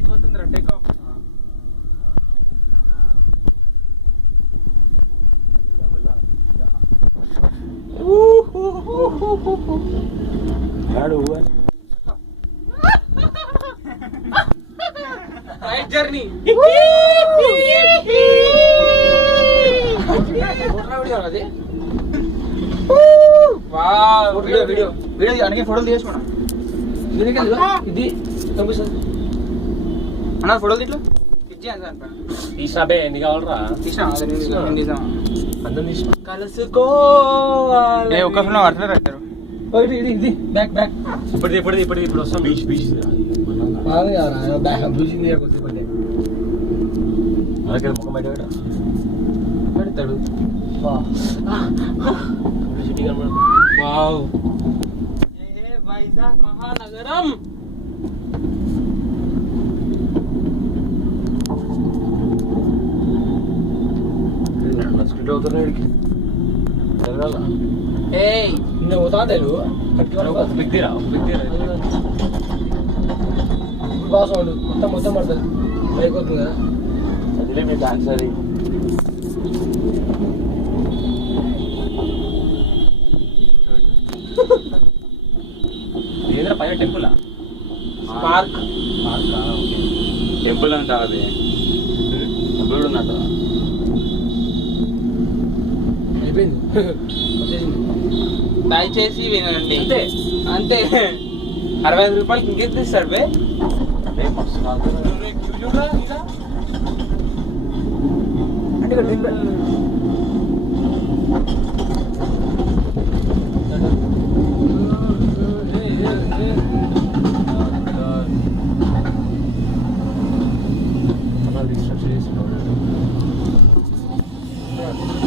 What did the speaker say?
Flight పోతుందిరా take off. Flight journey. అది video video video అన్ని ఫోటోలు తీసుకున్నా. ఇది అన్న ఫోటోలు ఇట్లా తీసాబే ఎన్ని కావాలరా? కలుసుకోవాలి ఒక ఫిల్మ్ పడతారు అవుతారు. ఇది బ్యాక్ బ్యాక్ ఇప్పుడు వస్తాం. బీచ్ బీచ్ ముఖం బయట పెడతాడు. వైజాగ్ మహానగరం. మొత్తం పడుతుంది బైక్ అవుతుంది కదా. అదిలే మీ డాన్స్ అది ఏదైనా పైన టెంపుల్ పార్క్ టెంపుల్ అంట. అది టెంపుల్ కూడా ఉందంట. అయిపోయింది. దయచేసి వినండి. అంతే అంతే 65 రూపాయలకి ఇంకేం తీస్తాడు బే. అంటే